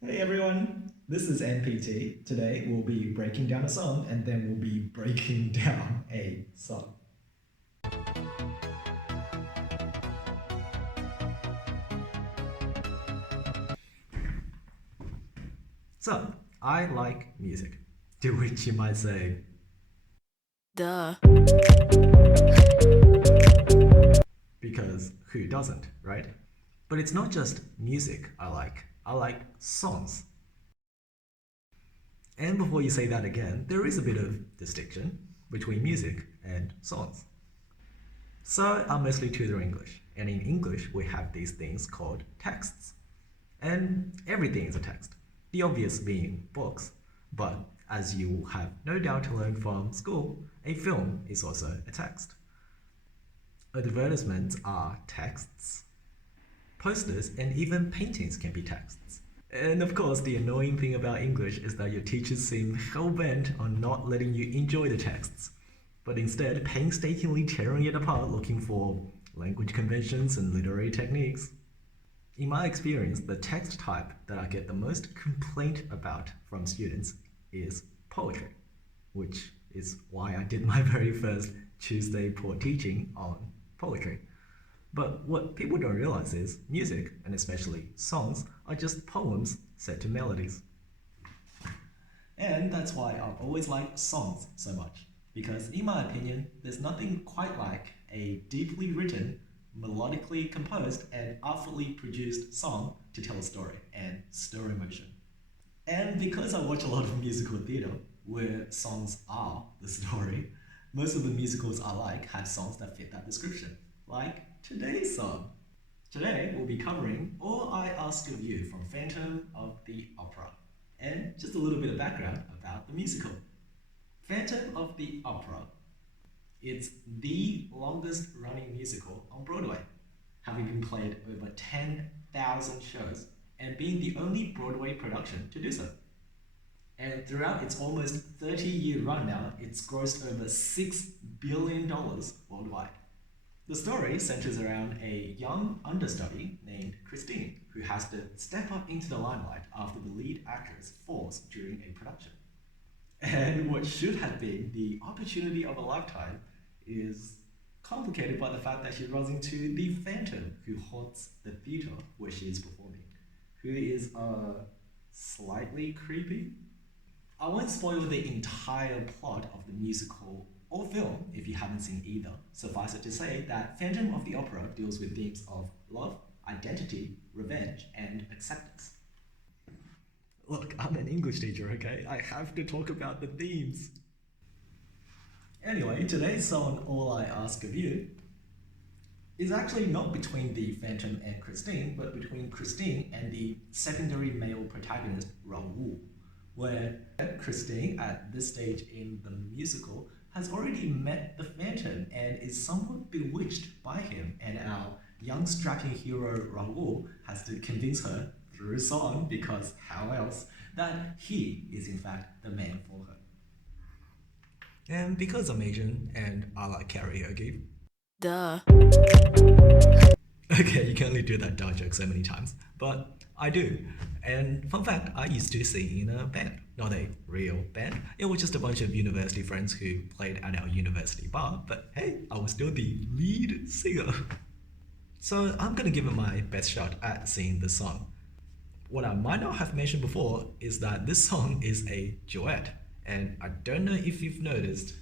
Hey everyone, this is NPT. Today we'll be breaking down a song and then we'll be breaking down a song. So, I like music. To which you might say, Duh. because who doesn't, right? But it's not just music I like songs. And before you say that again, there is a bit of distinction between music and songs. So I mostly tutor English, and in English we have these things called texts. And everything is a text, the obvious being books. But as you have no doubt learned from school, a film is also a text. Advertisements are texts. Posters and even paintings can be texts. And of course, the annoying thing about English is that your teachers seem hell-bent on not letting you enjoy the texts, but instead painstakingly tearing it apart looking for language conventions and literary techniques. In my experience, the text type that I get the most complaint about from students is poetry, which is why I did my very first Tuesday Port teaching on poetry. But what people don't realize is music, and especially songs, are just poems set to melodies. And that's why I've always liked songs so much. Because, in my opinion, there's nothing quite like a deeply written, melodically composed, and artfully produced song to tell a story and stir emotion. And because I watch a lot of musical theatre, where songs are the story, most of the musicals I like have songs that fit that description, like today's song. Today we'll be covering All I Ask of You from Phantom of the Opera, and just a little bit of background about the musical. Phantom of the Opera. It's the longest running musical on Broadway, having been played over 10,000 shows and being the only Broadway production to do so. And throughout its almost 30-year run now, it's grossed over $6 billion worldwide. The story centers around a young understudy named Christine, who has to step up into the limelight after the lead actress falls during a production. And what should have been the opportunity of a lifetime is complicated by the fact that she runs into the Phantom who haunts the theatre where she is performing, who is slightly creepy. I won't spoil the entire plot of the musical or film if you haven't seen either. Suffice it to say that Phantom of the Opera deals with themes of love, identity, revenge, and acceptance. Look, I'm an English teacher, okay? I have to talk about the themes. Anyway, today's song, All I Ask of You, is actually not between the Phantom and Christine, but between Christine and the secondary male protagonist, Raoul, where Christine, at this stage in the musical, has already met the Phantom and is somewhat bewitched by him, and our young strapping hero Raoul has to convince her through song, because how else, that he is in fact the man for her. And because I'm Asian and I like karaoke. Duh. Okay, you can only do that duh joke so many times, but I do. And fun fact, I used to sing in a band. Not a real band. It was just a bunch of university friends who played at our university bar, but hey, I was still the lead singer. So I'm gonna give it my best shot at singing the song. What I might not have mentioned before is that this song is a duet, and I don't know if you've noticed,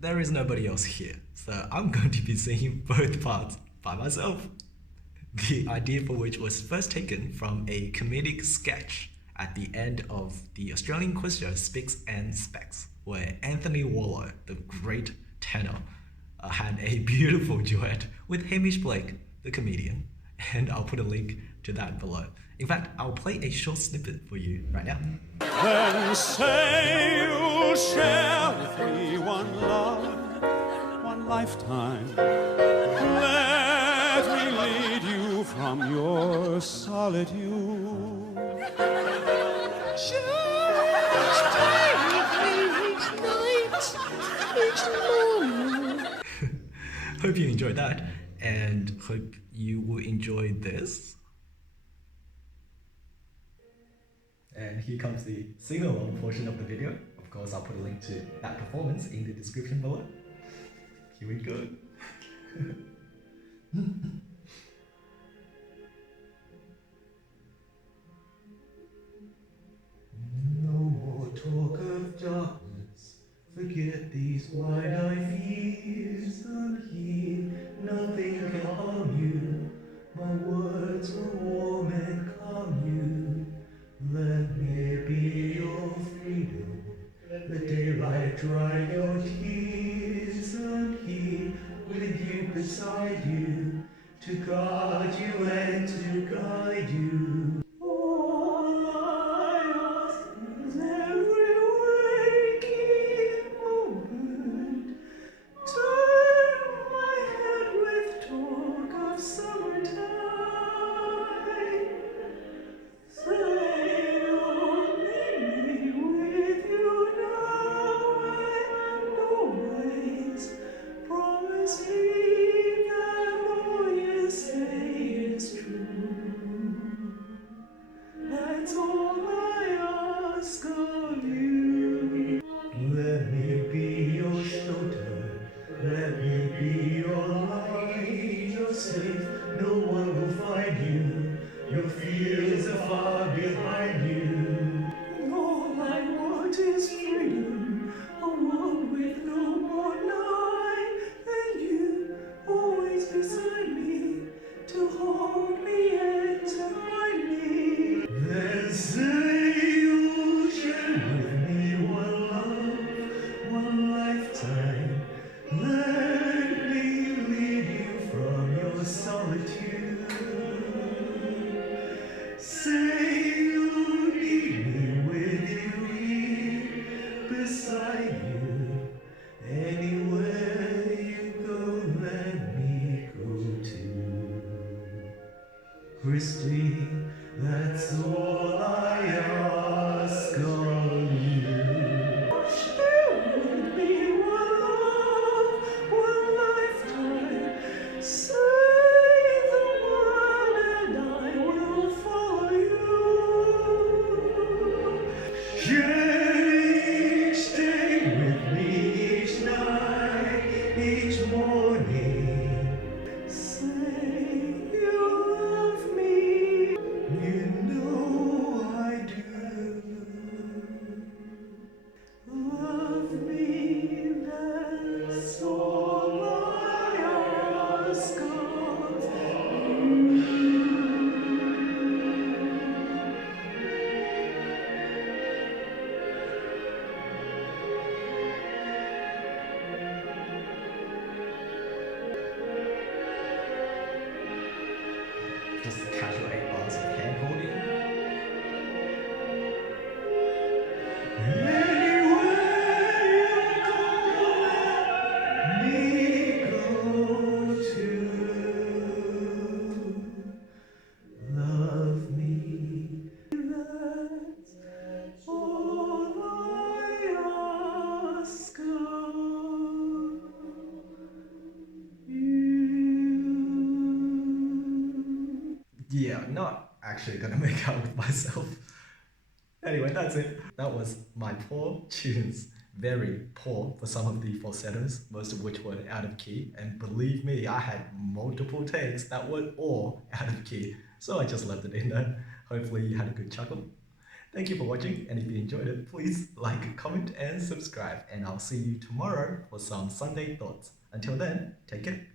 there is nobody else here, so I'm going to be singing both parts by myself. The idea for which was first taken from a comedic sketch at the end of the Australian quiz show Spicks and Specks, where Anthony Warlow, the great tenor, had a beautiful duet with Hamish, the comedian, and I'll put a link to that below. In fact, I'll play a short snippet for you right now. Then say you'll share with me one love, one lifetime. Let me lead you from your solitude. Just stay with me each night, each morning. Hope you enjoyed that, and hope you will enjoy this. And here comes the sing-along portion of the video. Of course, I'll put a link to that performance in the description below. Here we go. No more talk of darkness. Forget these wide-eyed fears. I'm here, nothing can harm you. My words will warm and calm you. Let me be your freedom. The daylight dry your tears. I'm here with you, beside you, to guard you and to guide you. All I ask is every waking moment. Turn my head with talk of summertime. Say you'll leave me with you now and always. Promise me that all you say is true. That's all I ask of you. Let me be your shelter. Let me be your light. You're safe, no one will find you. Your fears are far behind you. All I want is freedom, a world with no more night, and you always beside me, to hold me and to hide me. Then say you'll share with me one love, one lifetime. Let me lead you from your solitude. Say you need me with you here, beside you. Anywhere you go, let me go too. Christy, that's all I ask of you. Share with me one love, one lifetime. Say the word and I will follow you. Share each day with me, each night, each morning. Say you love me, you know I do. Love me, that's all I ask of you. Just casual 8 bars of hand holding. Love me, that's all I ask of you. Yeah, I'm not actually gonna make out with myself. Anyway, that's it. That was my poor tunes. Very poor for some of the falsettos, most of which were out of key. And believe me, I had multiple takes that were all out of key. So I just left it in there. Hopefully you had a good chuckle. Thank you for watching, and if you enjoyed it, please like, comment, and subscribe. And I'll see you tomorrow for some Sunday thoughts. Until then, take care.